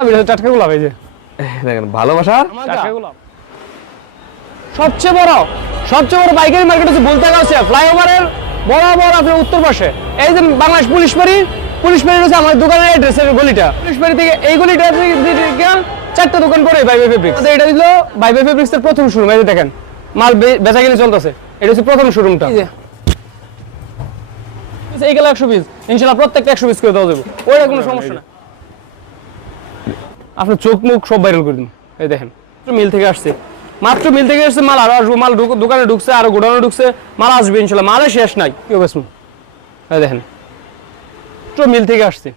টাটকা গোলাপ এই যে। দেখেন ভালোবাসার টাটকা গোলাপ। সবচেয়ে বড় সবচেয়ে বড় পাইকারি মার্কেট হচ্ছে বলতে গেছে ফ্লাইওভারের বরাবর আপনার উত্তর পাশে। এই যে বাংলাদেশ পুলিশ বাড়ি পুলিশ বাড়ি হচ্ছে আমার দোকানের অ্যাড্রেসের গলিটা। পুলিশ বাড়ি থেকে এই গলিটা থেকে থেকে চারটা দোকান পরে বাইবে ফেব্রিক্স এটা দিল বাইবে ফেব্রিক্স এর প্রথম শোরুম এই দেখেন মাল বে- বেচা কিনে চলতেছে। এটা হচ্ছে প্রথম শোরুমটা এইগুলো একশো পিস ইনশাল্লাহ প্রত্যেকটা একশো পিস করে দেওয়া যাবে। ওইটা কোনো সমস্যা না। আপনার চোখ মুখ সব ভাইরাল করে দিন। এই দেখেন মিল থেকে আসছে। মাত্র মিল থেকে আসছে মাল আরও আসবে মাল দোকানে ঢুকছে আরও গোডাউনে ঢুকছে মাল আসবে ইনশাল্লাহ। মালে শেষ নাই। কি হবে শুনুন? এই দেখেন মাত্র মিল থেকে আসছে।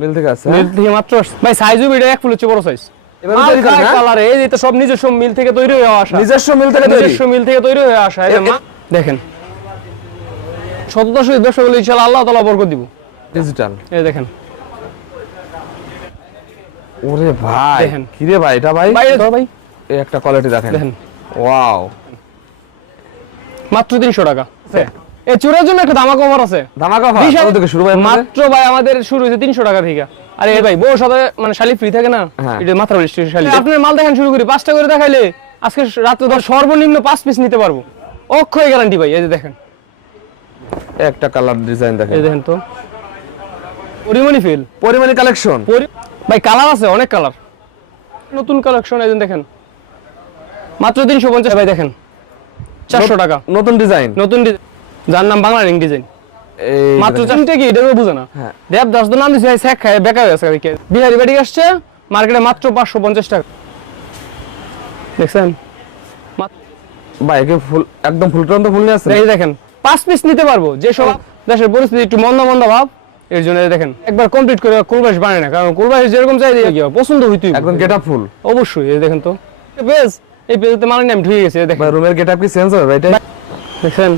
মিল থেকে হ্যাঁ? মিল থেকে মাত্র আসছে। ভাই সাইজও এটা এক ফুল হচ্ছে বড় সাইজ হ্যাঁ? সব নিজস্ব মিল থেকে তৈরি হয়ে আসা। নিজস্ব মিল থেকে নিজস্ব মিল থেকে তৈরি হয়ে আসা। দেখেন শতদশ ব্যবসা করলে ইনশাল্লাহ আল্লাহ তালা বরকত দিব। ডিজিটাল এই দেখেন ওরে ভাই দেখেন। কি রে ভাই এটা ভাই? ভাই এই একটা কোয়ালিটি দেখেন। দেখেন। ওয়াও মাত্র তিনশো টাকা। এই চুরের জন্য একটা আছে। ধামাকা বিশাল- কত থেকে শুরু ভাই মাত্র ভাই আমাদের শুরু হয়েছে তিনশো টাকা থেকে। আরে ভাই বউ সাথে মানে শালি ফ্রি থাকে না? হ্যাঁ। এটা মাত্র শালি। মাল দেখান শুরু করি। পাঁচটা করে দেখাইলে আজকে রাত্রে ধর সর্বনিম্ন পাঁচ পিস নিতে পারব। অক্ষয় গ্যারান্টি ভাই এই যে দেখেন। একটা কালার ডিজাইন দেখেন। এই দেখেন তো। পরিমণি ফিল পরিমাণি কালেকশন ভাই কালার আছে অনেক কালার। নতুন কালেকশন এই দেখেন। মাত্র তিনশো পঞ্চাশ ভাই দেখেন। চারশো টাকা। নতুন ডিজাইন নতুন ডিজাইন যার নাম বাংলা রিং ডিজাইন মাত্র। চারটে কি এটা বুঝে না। হ্যাঁ। দেব দাস তো নাম দিছে স্যাক খায় বেকার হয়ে গেছে বিহারি বাড়ি আসছে মার্কেটে মাত্র পাঁচশো পঞ্চাশ টাকা। দেখছেন? ভাই একে ফুল একদম ফুল তো ফুল নিয়ে আছে এই দেখেন পাঁচ পিস নিতে পারব যে সব দেশের পরিস্থিতি একটু মন্দা মন্দা ভাব এর জন্য দেখেন একবার কমপ্লিট করে কুলবাস বানায় না কারণ কুলবাস যেরকম চাই পছন্দ হইতেই হবে। একদম ফুল অবশ্যই এই দেখেন তো। পেজ এই পেজতে মানে নাম ঢুকে গেছে দেখেন। রুমের কি চেঞ্জ হবে এটা? দেখছেন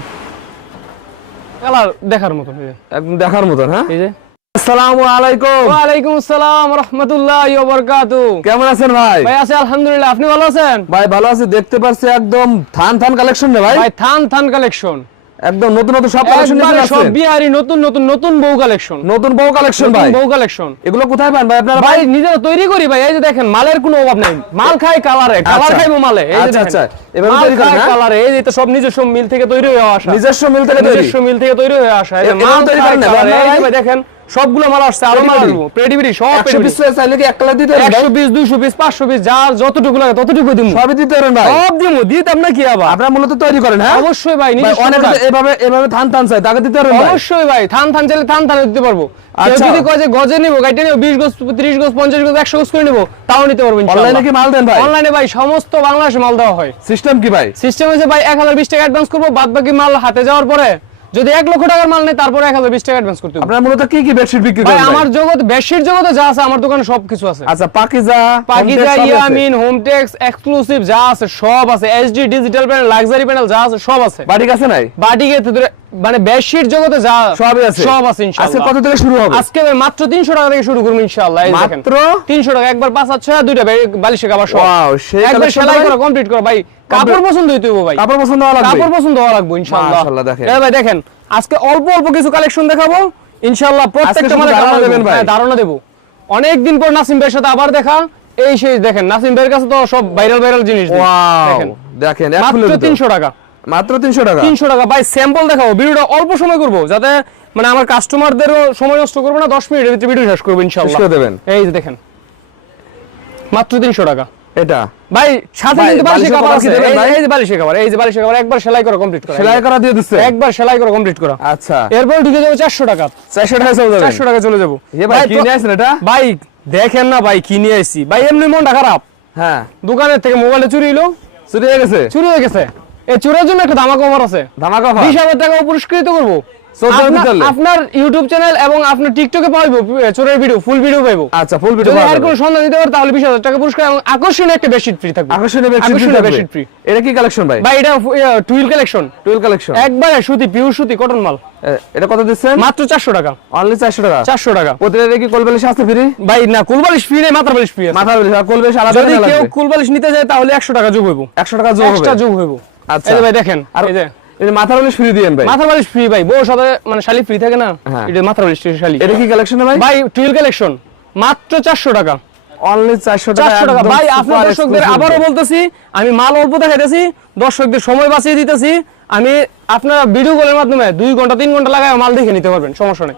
কালার দেখার মতন একদম দেখার মতন হ্যাঁ? এই যে। আসসালামু আলাইকুম। ওয়ালাইকুম আসসালাম রহমতুল্লাহ বরকাতু কেমন আছেন ভাই? ভাই আছে আলহামদুলিল্লাহ আপনি ভালো আছেন? ভাই ভালো আছে দেখতে পাচ্ছি একদম থান থান কালেকশন নে ভাই। ভাই থান থান কালেকশন একদম নতুন নতুন সব কালেকশন নিয়ে সব বিহারি নতুন নতুন নতুন বউ কালেকশন নতুন বউ কালেকশন ভাই। বউ কালেকশন এগুলো কোথায় পান ভাই? আপনারা ভাই নিজেরা তৈরি করি ভাই এই যে দেখেন মালের কোনো অভাব নাই। মাল খাই কালারে কালার খায় খাইবো মালে এই যে আচ্ছা, আচ্ছা। মাল তৈরি করেন, খায় হ্যাঁ? কালারে এই যে তো সব নিজস্ব মিল থেকে তৈরি হয়ে আসা। নিজস্ব মিল থেকে তৈরি? নিজস্ব মিল থেকে তৈরি হয়ে আসা। এই মাল তৈরি করেন না, ভাই দেখেন সবগুলো মাল আসছে আরও মাল? আসব প্রেডিবিডি সব 100 পিস চাইলে কি এক কালার দিতে পারেন ভাই? একশো পিস দুইশো পিস পাঁচশো পিস যার যতটুকু লাগে ততটুকু দিব সবই দিতে পারেন ভাই। সব দিব দিতাম না কি আবার? আপনারা মূলত তৈরি করেন হ্যাঁ? অবশ্যই ভাই নিজস্ব অনেকে এভাবে এভাবে থান থান চাই তাকে দিতে পারেন অবশ্যই ভাই থান থান চাইলে থান থান দিতে পারব। কেউ আচ্ছা। যদি কয় যে গজে নিবো গাইটে নিবো বিশ গজ ত্রিশ গজ পঞ্চাশ গজ একশো গজ করে নিবো তাও নিতে পারব অনলাইনে কি মাল দেন ভাই? অনলাইনে ভাই সমস্ত বাংলাদেশে মাল দেওয়া হয়। সিস্টেম কি ভাই? সিস্টেম হচ্ছে ভাই এক হাজার বিশ টাকা অ্যাডভান্স করব বাদ বাকি মাল হাতে যাওয়ার পরে যদি এক লক্ষ টাকার মাল নেই তারপরে এক হাজার বিশ টাকা অ্যাডভান্স করতে হবে। আপনারা মূলত কি কি বেডশিট বিক্রি ভাই করেন আমার জগৎ বেশির জগতে যা আছে আমার দোকানে সব কিছু আছে। আচ্ছা পাকিজা পাকিজা আছে। ইয়ামিন হোমটেক্স এক্সক্লুসিভ যা আছে সব আছে। HD digital panel luxury panel যা আছে সব আছে। বাড়ি কাছে নাই? বাটিকে ধরে মানে বেশির জগতে যা সবই আছে। সব আছে ইনশাআল্লাহ। আজকে কত থেকে শুরু হবে? আজকে মাত্র 300 টাকা থেকে শুরু করব ইনশাআল্লাহ। এই দেখেন। মাত্র? 300 টাকা একবার পাঁচ আচ্ছা দুইটা বালিশে কাবার সব। Wow, সেই সেলাই করা কমপ্লিট করা। ভাই কাপড় পছন্দ হইতে হবে ভাই। কাপড় পছন্দ হওয়া লাগবে? কাপড় পছন্দ হওয়া লাগবে ইনশাআল্লাহ। মাশাআল্লাহ, দেখেন। ভাই দেখেন আজকে অল্প অল্প কিছু কালেকশন দেখাবো। ইনশাআল্লাহ প্রত্যেকটা মানে ধারণা দেবেন ভাই। ভাই ধারণা দেব। অনেক দিন পর নাসিম ভাইয়ের সাথে আবার দেখা। এই সেই দেখেন নাসিম ভাইয়ের কাছে তো সব ভাইরাল ভাইরাল জিনিস দেখেন দেখেন মাত্র 300 টাকা। মাত্র 300 টাকা? তিনশো টাকা। ভাই স্যাম্পল দেখাবো। ভিডিওটা অল্প সময় করব যাতে মানে আমার কাস্টমারদেরও সময় নষ্ট করব না। দশ মিনিটের ভিতরে ভিডিও শেষ করব শেষ করে দেবেন। এই যে দেখেন মাত্র তিনশো টাকা। এটা? ভাই সাথে কিন্তু বালিশের বালিশের কভার আছে দেবেন ভাই? এই যে বালিশের কাপড় এই যে বালিশের কাপড় একবার সেলাই করা কমপ্লিট করা। সেলাই করা দিয়ে দিচ্ছে? একবার সেলাই করা কমপ্লিট করা। আচ্ছা। এরপর ঢুকে যাব চারশো টাকা। 400 টাকা চলে যাবে? চারশো টাকা চলে যাব। এ ভাই কি নিয়ে আসেন এটা? ভাই দেখেন না ভাই কি নিয়ে আসছি ভাই এমনি মনটা খারাপ। হ্যাঁ। দোকানের থেকে মোবাইলটা চুরি হলো চুরি হয়ে গেছে? চুরি হয়ে গেছে। এই চুরের জন্য একটা ধামাকা আছে। ধামাকা হাজার টাকা পুরস্কৃত করব। আপনার- ইউটিউব চ্যানেল এবং আপনার টিকটকে পাইবো চোরের ভিডিও ফুল ভিডিও পাইবো। আচ্ছা ফুল ভিডিও যদি আর কোনো সন্ধান দিতে পারে তাহলে বিশ হাজার টাকা পুরস্কার এবং আকর্ষণীয় একটা বেডশিট ফ্রি থাকবে। আকর্ষণীয় বেডশিট ফ্রি এটা কি কালেকশন ভাই? ভাই এটা টুইল কালেকশন টুয়েল কালেকশন একবারে সুতি পিওর সুতি কটন মাল। এটা কত দিচ্ছেন? মাত্র চারশো টাকা। অনলি 400 টাকা? চারশো টাকা। প্রতিটা কি কোলবেলিশ আছে ফ্রি ভাই না কুলবালিশ ফ্রি নেই মাত্রা বালিশ ফ্রি আছে। মাথা বালিশ আর কোলবেলিশ আলাদা যদি কেউ কুলবালিশ নিতে যায় তাহলে একশো টাকা যোগ হইব। 100 টাকা যোগ হবে। যোগ হইব। আচ্ছা। এই ভাই দেখেন আর এই যে। বালিশ ফ্রি দিয়েন ভাই। মাথা বালিশ ফ্রি ভাই বউ সাথে মানে শালি ফ্রি থাকে না হ্যাঁ। এটা মাথা বালিশ শালি। এটা কি কালেকশন ভাই? ভাই কালেকশন মাত্র চারশো টাকা। অনলি ভাই দর্শকদের বলতেছি আমি মাল অল্প দেখাইতেছি দর্শকদের সময় বাঁচিয়ে দিতেছি আমি আপনারা ভিডিও কলের মাধ্যমে দুই ঘণ্টা তিন ঘণ্টা লাগায় মাল দেখে নিতে পারবেন সমস্যা নেই।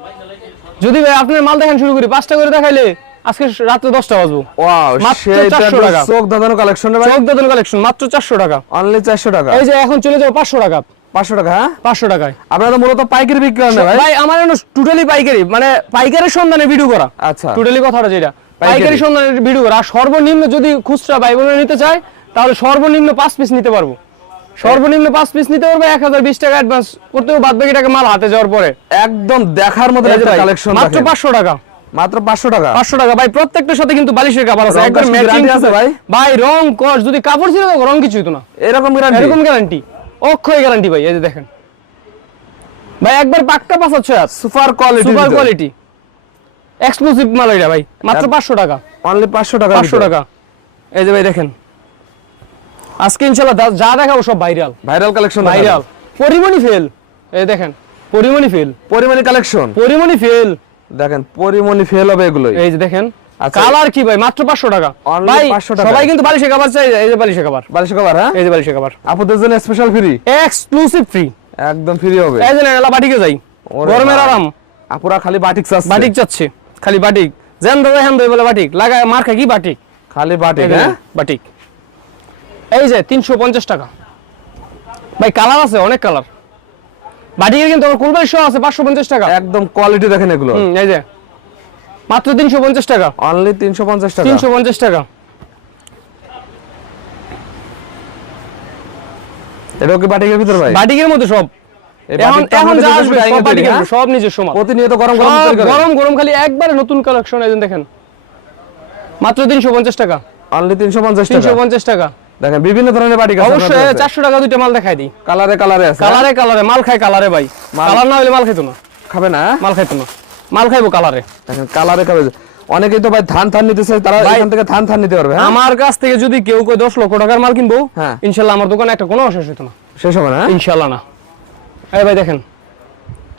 যদি ভাই আপনার মাল দেখান শুরু করি পাঁচটা করে দেখাইলে আজকে রাত্রে দশটা বাজবো। ওয়াও মাত্র 400 টাকা। চোখ দাদানো কালেকশন ভাই। চোখ দাদন কালেকশন মাত্র চারশো টাকা। অনলি চারশো টাকা। এই যে এখন চলে যাব পাঁচশো টাকা। টাকা হ্যাঁ? টাকায়। আপনারা তো মূলত পাইকারি বিক্রি করেন ভাই? ভাই আমার টোটালি পাইকারি মানে পাইকারের সন্ধানে ভিডিও করা। আচ্ছা। টোটালি কথাটা যেটা। পাইকারি। সন্ধানে ভিডিও করা। আর সর্বনিম্ন যদি খুচরা ভাই বোনেরা নিতে চায় তাহলে সর্বনিম্ন পাঁচ পিস নিতে পারব। সর্বনিম্ন পাঁচ পিস নিতে পারব এক হাজার বিশ টাকা অ্যাডভান্স করতে হবে বাদ বাকি টাকা মাল হাতে যাওয়ার পরে? একদম দেখার মতো কালেকশন মাত্র পাঁচশো টাকা। মাত্র পাঁচশো টাকা? পাঁচশো টাকা। ভাই প্রত্যেকটার সাথে কিন্তু বালিশের কাপড় আছে। একবার ম্যাচিং আছে ভাই? ভাই রং কস যদি কাপড় ছিল রং কিছু হতো না। এরকম গ্যারান্টি এরকম গ্যারান্টি অক্ষয় গ্যারান্টি ভাই এই যে দেখেন। ভাই একবার পাক্কা পাঁচ হচ্ছে super quality super quality exclusive মাল এটা ভাই মাত্র পাঁচশো টাকা। অনলি পাঁচশো টাকা পাঁচশো টাকা। এই যে ভাই দেখেন। আজকে ইনশাল্লাহ যা- দেখাবো সব viral viral collection viral Porimoni fail এই দেখেন পরিমণি ফেল পরিমাণি কালেকশন পরিমণি ফেল দেখেন পরিমণি ফেল হবে এগুলোই। এই যে দেখেন। কালার কি ভাই? মাত্র পাঁচশো টাকা। ভাই 500 টাকা। সবাই কিন্তু বালিশে খাবার চাই এই যে বালিশে খাবার বালিশ কভার হ্যাঁ? এই যে বালিশে খাবার আপুদের জন্য স্পেশাল ফ্রি এক্সক্লুসিভ ফ্রি একদম ফ্রি হবে। এই যে নেলা বাটিকে যাই। গরমের আরাম। আপুরা খালি বাটিক চাচ্ছে। বাটিক যাচ্ছে খালি বাটিক। যেন দাদা হ্যান বলে বাটিক। লাগায় মার খাই কি বাটিক? খালি বাটিক হ্যাঁ? বাটিক। এই যে তিনশো পঞ্চাশ টাকা। ভাই কালার আছে অনেক কালার। বাটিকের কিন্তু আমার কুলবাই শো আছে পাঁচশো পঞ্চাশ টাকা। একদম কোয়ালিটি দেখেন এগুলো। হুম, এই যে। মাত্র তিনশো পঞ্চাশ টাকা। অনলি তিনশো পঞ্চাশ টাকা। তিনশো পঞ্চাশ টাকা। এটাও কি বাটিকের ভিতর ভাই? বাটিকের মধ্যে সব। এখন এখন যা আসবে সব বাটিকের হ্যাঁ? সব নিজস্ব মাল। প্রতিনিয়ত গরম গরম গরম গরম খালি একবারে নতুন কালেকশন এই দেখেন। মাত্র তিনশো পঞ্চাশ টাকা। অনলি তিনশো পঞ্চাশ তিনশো টাকা পঞ্চাশ টাকা। দেখেন বিভিন্ন ধরনের আছে অবশ্যই চারশো টাকা দুইটা মাল দেখাই দিই। কালারে কালারে আছে কালারে কালারে মাল খায় কালারে ভাই। কালার না হলে মাল খাইতো না। খাবে না হ্যাঁ? মাল খাইতো না। মাল খাইবো কালারে। কালারে খাবে। অনেকেই তো ভাই ধান ধান নিতে চায় তারা এখান থেকে ধান ধান নিতে পারবে হ্যাঁ? আমার কাছ থেকে যদি কেউ কেউ দশ লক্ষ টাকার মাল কিনবো হ্যাঁ। ইনশাল্লাহ আমার দোকানে একটা কোনো অশেষ হতো না। শেষ হবে না হ্যাঁ? ইনশাল্লাহ না। এই ভাই দেখেন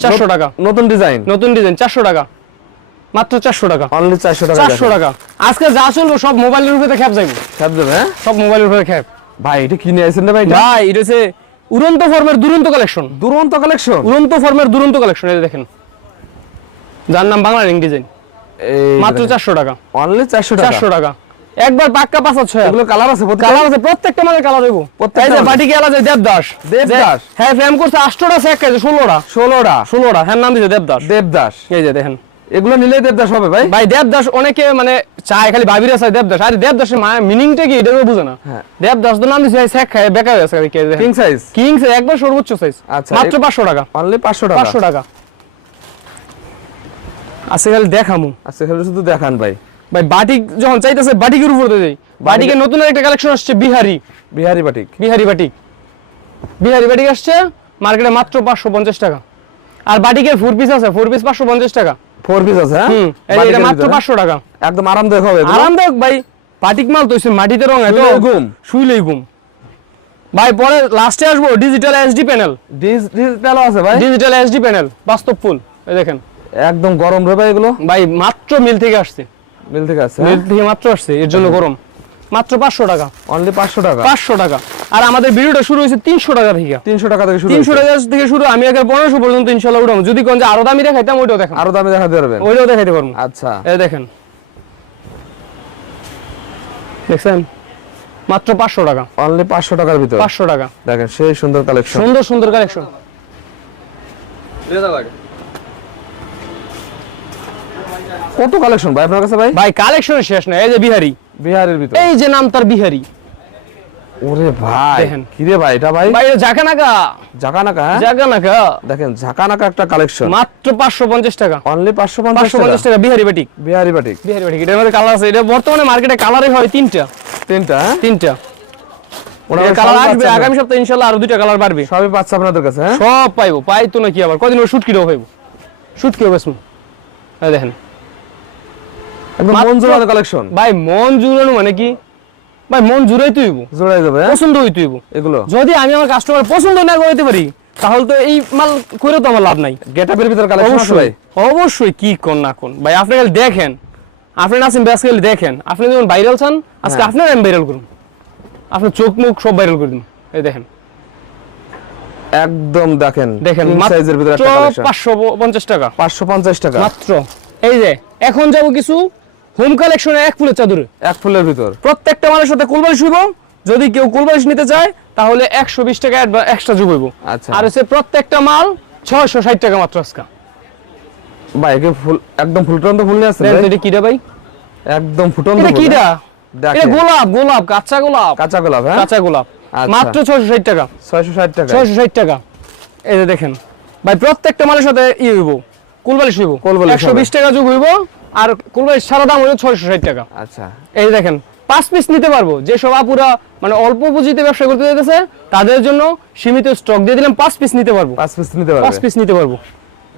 চারশো টাকা। নতুন ডিজাইন? নতুন ডিজাইন চারশো টাকা। মাত্র চারশো টাকা। অনলি চারশো টাকা চারশো টাকা। আজকে যা চলবো সব মোবাইলের উপরে খ্যাপ যাইবো। খাপ দেবে হ্যাঁ? সব মোবাইলের উপরে খ্যাপ। ভাই এটা কিনে আইছেন না ভাই এটা? ভাই এটা হচ্ছে উড়ন্ত ফর্মের দুরন্ত কালেকশন দুরন্ত কালেকশন উড়ন্ত ফর্মের দুরন্ত কালেকশন এই দেখেন। যার নাম বাংলা রিং ডিজাইন মাত্র চারশো টাকা। অনলি চারশো চারশো টাকা। একবার পাক্কা পাঁচ হচ্ছে এগুলো কালার আছে? কালার আছে প্রত্যেকটা মালের কালার হইব। প্রত্যেকটা এই যে বাটি গেলা যে দেবদাস। দেবদাস? হ্যাঁ ফ্রেম করছে আটশোটা সেক খাইছে ষোলোটা। ষোলোটা। ষোলোটা হ্যাঁ নাম দিছে দেবদাস। দেবদাস। এই যে দেখেন। এগুলো নিলেই দেবদাস হবে ভাই। ভাই দেবদাস অনেকে মানে চায় খালি ভাবিরা চায় দেবদাস। আরে দেবদাসের মানে মিনিংটা কি? এটা বুঝে না। হ্যাঁ। দেবদাস তো নাম দিছে সেক খায় বেকার হয়ে আছে কিং সাইজ কিং সাইজ একবার সর্বোচ্চ সাইজ আচ্ছা, মাত্র এ- পাঁচশো টাকা। অনলি পাঁচশো টাকা। পাঁচশো টাকা। আছে খালি দেখামু। আচ্ছা খালি শুধু দেখান ভাই। ভাই বাটিক যখন চাইতেছে বাটিকের উপর দিয়ে যাই বাটিকের নতুন একটা কালেকশন আসছে Bihari. Bihari batik. Bihari batik. Bihari batik আসছে মার্কেটে মাত্র পাঁচশো পঞ্চাশ টাকা। আর বাটিকের ফোর পিস আছে ফোর পিস পাঁচশো পঞ্চাশ টাকা। ফোর পিস আছে হ্যাঁ? হুম এটা মাত্র? পাঁচশো টাকা। একদম আরামদায়ক হবে। আরামদায়ক ভাই। বাটিক মাল তো মাটিতে রং এত ঘুম। শুইলেই ঘুম। ভাই পরে লাস্টে আসব ডিজিটাল এসডি প্যানেল ডিজ- ডিজিটালও আছে ভাই। ডিজিটাল এসডি প্যানেল বাস্তব ফুল এই দেখেন। একদম গরম রে ভাই এগুলো? ভাই মাত্র মিল থেকে আসছে। মিল থেকে আছে মিল থেকে মাত্র আসছে এর জন্য গরম। মাত্র পাঁচশো টাকা। অনলি পাঁচশো টাকা? পাঁচশো টাকা। আর আমাদের ভিডিওটা শুরু হয়েছে তিনশো টাকা থেকে। তিনশো টাকা থেকে শুরু তিনশো। টাকা থেকে শুরু আমি আগে পনেরোশো পর্যন্ত ইনশাল্লাহ উঠাবো। যদি কোন যে আরও দামি দেখাইতাম ওইটাও দেখাম আরও দামি দেখাতে পারবেন? ওইটাও দেখাইতে পারব। আচ্ছা। এই দেখেন। দেখছেন? মাত্র পাঁচশো টাকা। অনলি পাঁচশো টাকার ভিতর? পাঁচশো টাকা। দেখেন সেই সুন্দর কালেকশন সুন্দর সুন্দর কালেকশন কত কালেকশন ভাই আপনার কাছে ভাই? ভাই কালেকশন শেষ না এই যে বিহারি। বিহারের ভিতর। এই যে নাম তার বিহারি। ওরে ভাই দেখেন। কিরে ভাই এটা ভাই? ভাই এটা জাকা নাকা ঝাঁকা নাকা হ্যাঁ? নাকা দেখেন ঝাঁকা নাকা একটা কালেকশন মাত্র পাঁচশো পঞ্চাশ টাকা। অনলি পাঁচশো পঞ্চাশ পাঁচশো পঞ্চাশ টাকা টাকা Bihari batik Bihari batik Bihari batik এটার মধ্যে কালার আছে। এটা বর্তমানে মার্কেটে কালারই হয় তিনটা। তিনটা হ্যাঁ? তিনটা। ওনারা কালার আসবে আগামী সপ্তাহে ইনশাল্লাহ আরও দুইটা কালার বাড়বে। সবই পাচ্ছে আপনাদের কাছে হ্যাঁ? সব পাইবো পাইতো না কি আবার? কদিন ওই শুটকিটাও পাইবো। শুটকিও বেসমু এই দেখেন। একদম মন জোড়ানো কালেকশন ভাই মন জুড়ানো মানে কি? ভাই মন জুড়াই তুইব জোড়াই যাবে হ্যাঁ? পছন্দ হই তুইব এগুলো। যদি আমি আমার কাস্টমার পছন্দ না করতে পারি তাহলে তো এই মাল করে তো আমার লাভ নাই। গেটআপের ভিতর কালেকশন অবশ্যই অবশ্যই কি কোন না কোন। ভাই আপনি দেখেন। আপনি নাসিম বেসকেল দেখেন। আপনি যখন ভাইরাল চান আজকে হ্যাঁ। আপনার আমি ভাইরাল করুন। আপনার চোখ মুখ সব ভাইরাল করে দিন। এই দেখেন। একদম দেখেন দেখেন king ভিতরে একটা কালেকশন পাঁচশো পঞ্চাশ টাকা। 550 টাকা। মাত্র। এই যে এখন যাব কিছু হোম কালেকশনে এক ফুলের চাদরে। এক ফুলের ভিতর। প্রত্যেকটা মালের সাথে কুলবালিশ হইব। যদি কেউ কুলবালিশ নিতে চায় তাহলে একশো বিশ টাকা এক্সট্রা যোগ হইব। আচ্ছা। আর হচ্ছে প্রত্যেকটা মাল ছয়শো ষাট টাকা মাত্র আজকে। ভাই একে ফুল একদম ফুলটন্ত ফুল নিয়ে ভাই? এটা কিটা ভাই? একদম ফুটন্ত এটা কিটা হ্যাঁ? এটা গোলাপ গোলাপ কাঁচা গোলাপ। কাঁচা গোলাপ হ্যাঁ? কাঁচা গোলাপ। আচ্ছা। মাত্র ছয়শো ষাট টাকা। 660 টাকা। ছয়শো ষাট টাকা। এই যে দেখেন। ভাই প্রত্যেকটা মালের সাথে ই হইব। কুলবালিশ হইব। কুলবালিশ একশো হবে। বিশ টাকা যোগ হইব। আর কুলবালিশ সারা দাম হইব ছয়শো ষাট টাকা। আচ্ছা। এই দেখেন পাঁচ পিস নিতে পারব। যে সব আপুরা মানে অল্প পুঁজিতে ব্যবসা করতে যেতেছে তাদের জন্য সীমিত স্টক দিয়ে দিলাম পাঁচ পিস নিতে পারব। পাঁচ পিস নিতে পারব। পাঁচ পিস নিতে পারব।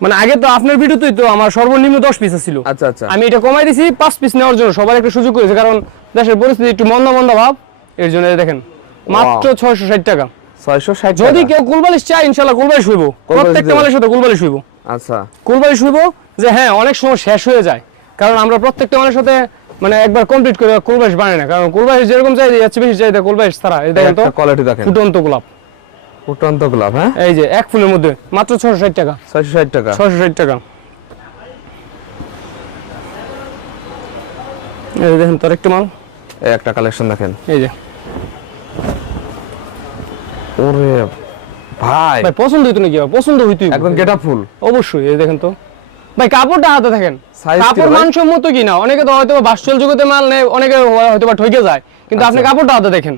মানে আগে তো আপনার ভিডিওতেই তো আমার সর্বনিম্ন দশ পিস ছিল। আচ্ছা আচ্ছা। আমি এটা কমাই দিছি পাঁচ পিস নেওয়ার জন্য। সবার একটা সুযোগ করেছে কারণ দেশের পরিস্থিতি একটু মন্দা মন্দা ভাব। এর জন্য দেখেন মাত্র ছয়শো ষাট টাকা। 660 যদি কেউ কুলবালিশ চায় ইনশাল্লাহ কুলবালিশ হইব। প্রত্যেকটা। মালের সাথে কুলবালিশ হইব। আচ্ছা। কুলবালিশ হইব যে হ্যাঁ অনেক সময় শেষ হয়ে যায়। কারণ আমরা প্রত্যেকটা মালের সাথে মানে একবার কমপ্লিট করে কুলবালিশ বানাই না। কারণ কুলবালিশ যেরকম চাই যাচ্ছে বেশি চাই কুলবালিশ ছাড়া। এই দেখেন তো একটা কোয়ালিটি দেখেন। ফুটন্ত গোলাপ। ফুটন্ত গোলাপ হ্যাঁ? এই যে এক ফুলের মধ্যে মাত্র ছশো ষাট টাকা। 660 টাকা। ছশো ষাট টাকা। এই দেখেন তোর একটা মাল। এই একটা কালেকশন দেখেন। এই যে। ওরে ভাই। ভাই পছন্দ হইতো নাকি? পছন্দ হইতোই। একদম গেটা ফুল। অবশ্যই এই দেখেন তো। ভাই কাপড়টা হাতে কি কাপড় মানসম্মত কি না অনেকে তো হয়তো বাসচল জগতে মাল নেয় অনেকে হয়তো বা ঠকে যায়। কিন্তু আপনি আচ্ছা। কাপড়টা হাতে দেখেন।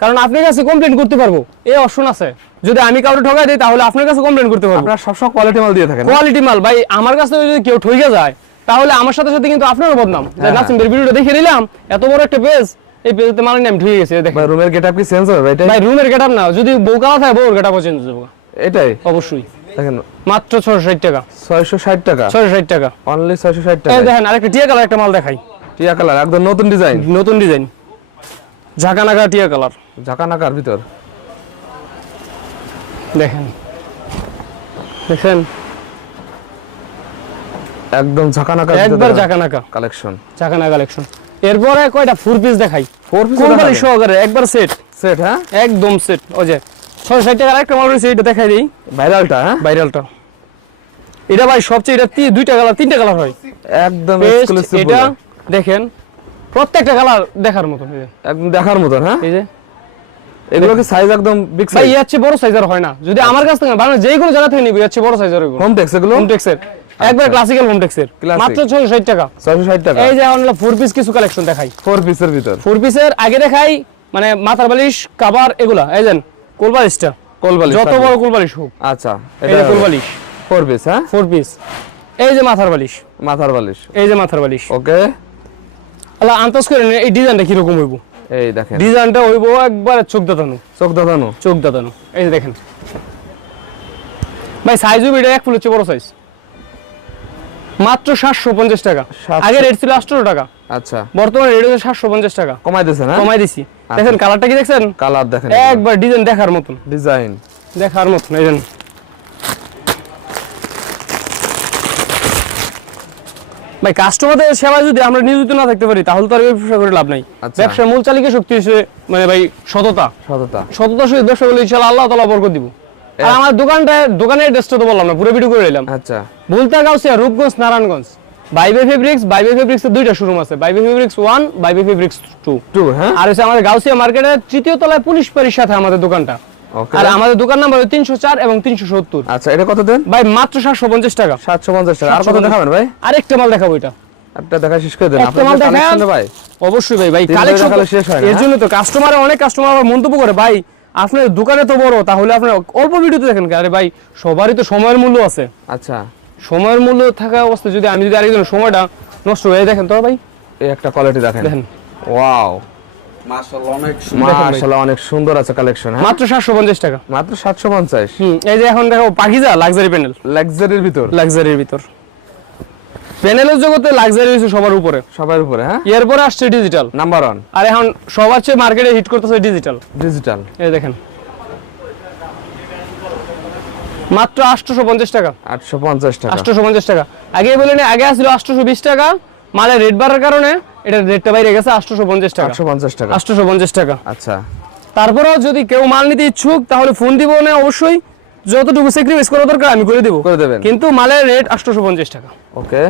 কারণ আপনার কাছে কমপ্লেন করতে পারব। এই অপশন আছে। যদি আমি কাউকে ঠকাই দিই তাহলে আপনার কাছে কমপ্লেন করতে পারব। আপনারা সবসময় কোয়ালিটি মাল দিয়ে থাকেন কোয়ালিটি মাল ভাই আমার কাছে যদি কেউ ঠকে যায় তাহলে আমার সাথে সাথে কিন্তু আপনারও বদনাম। যে হ্যাঁ। নাসিম ভাইয়ের ভিডিওটা দেখে নিলাম। এত বড় একটা পেজ এই পেজতে মাল নিয়ে আমি ঠকে গেছি দেখেন। ভাই রুমের গেটআপ কি চেঞ্জ হবে ভাই রুমের গেটআপ না যদি বউ কালা থাকে বউর গেটআপ চেঞ্জ যাবে। এটাই? অবশ্যই। দেখেন। মাত্র ছশো ষাট টাকা। 660 টাকা? ছশো ষাট টাকা। অনলি 660 এই দেখেন আরেকটা টিয়া কালার একটা মাল দেখাই। টিয়া কালার একদম নতুন ডিজাইন? নতুন ডিজাইন। ঝাঁকানাকা টিয়া কালার। ঝাঁকানাকার ভিতর? দেখেন। দেখেন। একদম ঝাঁকানাকার একবার ঝাঁকানাকা কালেকশন। ঝাঁকানা কালেকশন। এরপরে কয়টা? ফোর পিস দেখাই। কোরবানি দেখাবেন? সহকারে? একবার সেট সেট হ্যাঁ? একদম সেট ওই যে ছয় ষাট টাকার একটা মাল রয়েছে এটা দেখাই দিই। ভাইরালটা হ্যাঁ? ভাইরালটা। এটা ভাই সবচেয়ে এটা দুইটা কালার তিনটা কালার হয়। একদম এটা দেখেন প্রত্যেকটা কালার দেখার মতন একদম দেখার মতন হ্যাঁ? এই যে। এগুলো কি সাইজ একদম বিগ সাইজ ইয়ার চেয়ে বড় সাইজের হয় না। যদি আমার কাছ থেকে যে কোনো জায়গা থেকে নিবি বড় সাইজের হোম টেক্স এগুলো? হোম টেক্সের একবার ক্লাসিক্যাল হোম টেক্সের মাত্র টাকা। 660 টাকা। এই যে ফোর পিস কিছু কালেকশন দেখাই। ফোর পিসের ভিতর। ফোর পিসের আগে দেখাই মানে মাথার বালিশ কাবার এগুলা এই কোলবালিশটা? কোলবালিশ যত বড় কোলবালিশ হোক। আচ্ছা যে কোলবালিশ। ফোর পিস হ্যাঁ? ফোর পিস এই যে মাথার বালিশ। মাথার বালিশ। এই যে মাথার বালিশ। ওকে। আল্লাহ আন্দাজ করে এই ডিজাইনটা কীরকম হইব? এই দেখেন। ডিজাইনটা হইব একবার চোখ দাতানো চোখ দাদানো চোখ দাতানো এই যে দেখেন। ভাই সাইজ হইব এটা এক ফুল হচ্ছে বড় সাইজ মাত্র সাতশো পঞ্চাশ টাকা। আগে রেট ছিল আটশো টাকা। আচ্ছা। বর্তমানে রেট হচ্ছে সাতশো পঞ্চাশ টাকা। কমাই দিয়েছেন হ্যাঁ কমাই দিছি। দেখেন কালারটা কি দেখছেন? কালার দেখেন একবার ডিজাইন দেখার মতন। ডিজাইন দেখার মতন এই দেন ভাই কাস্টমারদের সেবা যদি আমরা নিয়োজিত না থাকতে পারি তাহলে তো আর ব্যবসা করে লাভ নাই। আচ্ছা। ব্যবসার মূল চালিকা শক্তি হচ্ছে মানে ভাই সততা। সততা। সততা সহিত ব্যবসা করলে আল্লাহ তালা বরকত দিব। আর আমার দোকানটা দোকানের অ্যাড্রেসটা তো বললাম না পুরো ভিডিও করে নিলাম। আচ্ছা। বুলতা গাউসিয়া রূপগঞ্জ নারায়ণগঞ্জ। বাইবে ফেব্রিক্স বাইবে ফেব্রিক্স এর দুইটা শোরুম আছে। Baibe fabrics one Baibe fabrics two two হ্যাঁ? আর হচ্ছে আমাদের গাউসিয়া মার্কেটের তৃতীয় তলায় পুলিশ বাড়ির সাথে আমাদের দোকানটা। ওকে আর আমাদের দোকান নাম্বার তিনশো চার এবং তিনশো সত্তর। আচ্ছা এটা কত দেন? ভাই মাত্র সাতশো পঞ্চাশ টাকা। সাতশো পঞ্চাশ টাকা। আর কত দেখাবেন ভাই? আরেকটা মাল দেখাবো এটা। একটা দেখা শেষ করে দেন। মাল দেখান। ভাই। অবশ্যই ভাই ভাই কালেকশন শেষ হয় এর হ্যাঁ? জন্য তো কাস্টমার অনেক কাস্টমার আবার মন্তব্য করে ভাই আপনার দোকানে তো বড় তাহলে আপনার অল্প ভিডিওতে দেখেন আরে ভাই সবারই তো সময়ের মূল্য আছে। আচ্ছা। সময়ের মূল্য থাকা অবস্থায় যদি আমি যদি আরেকজন সময়টা নষ্ট হয়ে দেখেন তো ভাই। এই একটা কোয়ালিটি দেখেন। দেখেন। ওয়াও মাশাআল্লাহ অনেক সুন্দর আছে কালেকশন হ্যাঁ? মাত্র সাতশো পঞ্চাশ টাকা। মাত্র সাতশো পঞ্চাশ? হুম এই যে এখন দেখো পাখিজা লাক্সারি প্যানেল লাক্সারির ভিতর? লাক্সারির ভিতর। প্যানেলের জগতে লাক্সারি হচ্ছে সবার উপরে। সবার উপরে হ্যাঁ? এরপরে আসছে ডিজিটাল নাম্বার ওয়ান আর এখন সবার চেয়ে মার্কেটে হিট করতেছে ডিজিটাল ডিজিটাল এই দেখেন। মাত্র আটশোশো পঞ্চাশ টাকা। আটশো পঞ্চাশ টাকা। আটশোশো পঞ্চাশ টাকা। আগে বলে আগে আটশোশো বিশ টাকা মালের রেট বাড়ার কারণে এটা রেটটা বাইরে গেছে আটশোশো পঞ্চাশ টাকা। আটশো পঞ্চাশ টাকা। আটশোশো পঞ্চাশ টাকা। আচ্ছা। তারপরেও যদি কেউ মাল নিতে ইচ্ছুক তাহলে ফোন দিব না অবশ্যই। যতটুকু স্যাক্রিফাইস করা দরকার আমি করে দেবো। করে দেবেন। কিন্তু মালের রেট আটশোশো পঞ্চাশ টাকা। ওকে।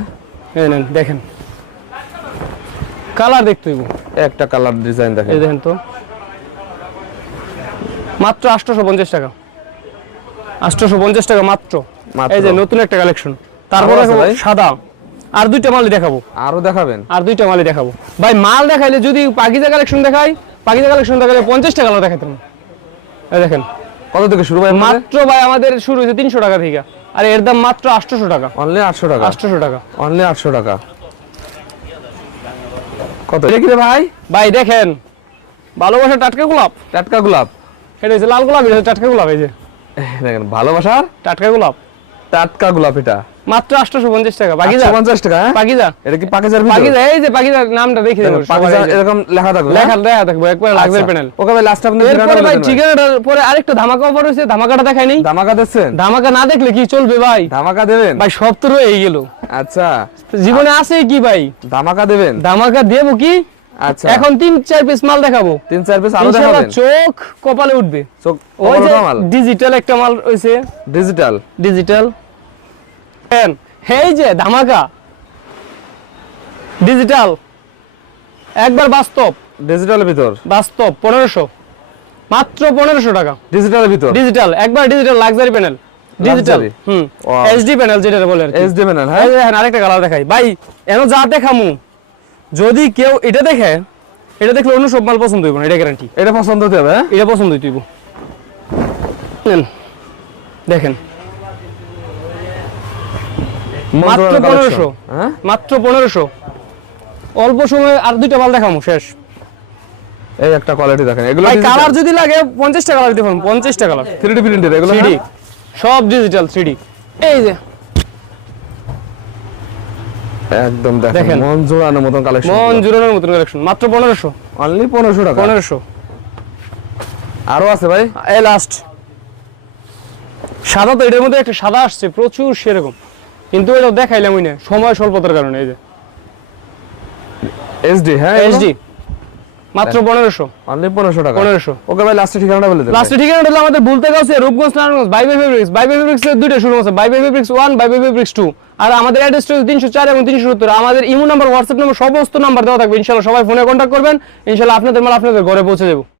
এই নেন দেখেন। কালার দেখতে হইব। একটা কালার ডিজাইন দেখেন। এই দেখেন তো। মাত্র আটশোশো পঞ্চাশ টাকা। আটশোশো পঞ্চাশ টাকা মাত্র। এই যে নতুন একটা কালেকশন তারপরে? সাদা। আর দুইটা মালই দেখাবো। আরও দেখাবেন? আর দুইটা মালই দেখাবো। ভাই মাল দেখাইলে যদি পাকিজা কালেকশন দেখাই পাকিজা কালেকশন দেখাইলে পঞ্চাশটা কালার দেখাতাম। এই দেখেন। কত থেকে শুরু ভাই মাত্র ভাই আমাদের শুরু হয়েছে তিনশো টাকা থেকে। আর এর দাম মাত্র আটশোশো টাকা। অনলি আটশো টাকা? আটশোশো টাকা। অনলি আটশো টাকা। কত? দেখি ভাই। ভাই দেখেন। ভালোবাসা টাটকা গোলাপ। টাটকা গোলাপ। এটা হচ্ছে লাল গোলাপ এটা টাটকা গোলাপ এই যে। দেখেন ভালোবাসার টাটকা গোলাপ। টাটকা গোলাপ এটা। মাত্র আটশোশো পঞ্চাশ টাকা টাকা হ্যাঁ? এটা কি পাকিজার এই যে নামটা দেখে দেবো পাকিজা এরকম লেখা থাকবে লেখা দেখা থাকব একবার লাগজারি প্যানেল ওকে ভাই লাস্ট আপনি এরপরে ভাই ঠিকানাটার পরে আরেকটা ধামাকা অফার ধামাকাটা দেখাই নেই। ধামাকা দিচ্ছেন? ধামাকা না দেখলে কি চলবে ভাই? ধামাকা দেবেন? ভাই সব তো রয়ে গেল। আচ্ছা। জীবনে আছে কি ভাই? ধামাকা দেবেন? ধামাকা দেবো কি? আচ্ছা। এখন তিন চার পিস মাল দেখাবো। তিন চার পিস আরও দেখাবেন? চোখ কপালে উঠবে। চোখ ওই যে ডিজিটাল একটা মাল হয়েছে ডিজিটাল ডিজিটাল এই যে ধামাকা। ডিজিটাল একবার বাস্তব। ডিজিটালের ভিতর? বাস্তব পনেরোশো। মাত্র পনেরোশো টাকা। ডিজিটালের ভিতর? ডিজিটাল একবার ডিজিটাল লাক্সারি প্যানেল ডিজিটাল? হুম. এইচডি প্যানেল যেটা বলে আর কি। এইচডি প্যানেল হ্যাঁ? আরেকটা কালার দেখাই। ভাই এন যা দেখামু। যদি কেউ এটা দেখে এটা দেখলে অন্য সব মাল পছন্দ হইব না এটা গ্যারান্টি এটা পছন্দ হতে হবে হ্যাঁ? এটা পছন্দ হইব। নেন দেখেন। মাত্র পনেরোশো। হ্যাঁ? মাত্র পনেরোশো। অল্প সময় আর দুইটা মাল দেখামু শেষ। এই একটা কোয়ালিটি দেখেন এগুলো ভাই কালার যদি লাগে পঞ্চাশটা কালার দিতে পারব পঞ্চাশটা কালার থ্রি ডি প্রিন্টের এগুলো হ্যাঁ? সব ডিজিটাল থ্রিডি এই যে একদম দেখেন। মন জোড়ানোর মতন কালেকশন মন জুড়ানোর মতন কালেকশন মাত্র পনেরোশো। অনলি পনেরোশো টাকা পনেরোশো। আরও আছে ভাই? এই লাস্ট সাদা তো এটার মধ্যে একটা সাদা আসছে প্রচুর সেরকম। কিন্তু এটা দেখাইলাম ওই না সময় স্বল্পতার কারণে এই যে। এইচডি হ্যাঁ এইচডি মাত্র পনেরোশো। অনলি পনেরোশো টাকা পনেরোশো। ওকে ভাই লাস্টে ঠিকানাটা বলে দেন। লাস্টে ঠিকানা হলো আমাদের বলতে গেছে রূপগঞ্জ নারায়ণগঞ্জ বাইবে ফেব্রিক্স বাইবে ফেব্রিক্স দুইটা শুরু আছে। Baibe fabrics one Baibe fabrics two আর আমাদের অ্যাড্রেস তিনশো চার এবং তিনশো সত্তর। আমাদের ইমো নাম্বার হোয়াটসঅ্যাপ নাম্বার, সমস্ত নাম্বার দেওয়া থাকবে। ইনশাল্লাহ সবাই ফোনে কন্ট্যাক্ট করবেন। ইনশাল্লাহ আপনাদের মাল আপনাদের ঘরে পৌঁছে দেবো।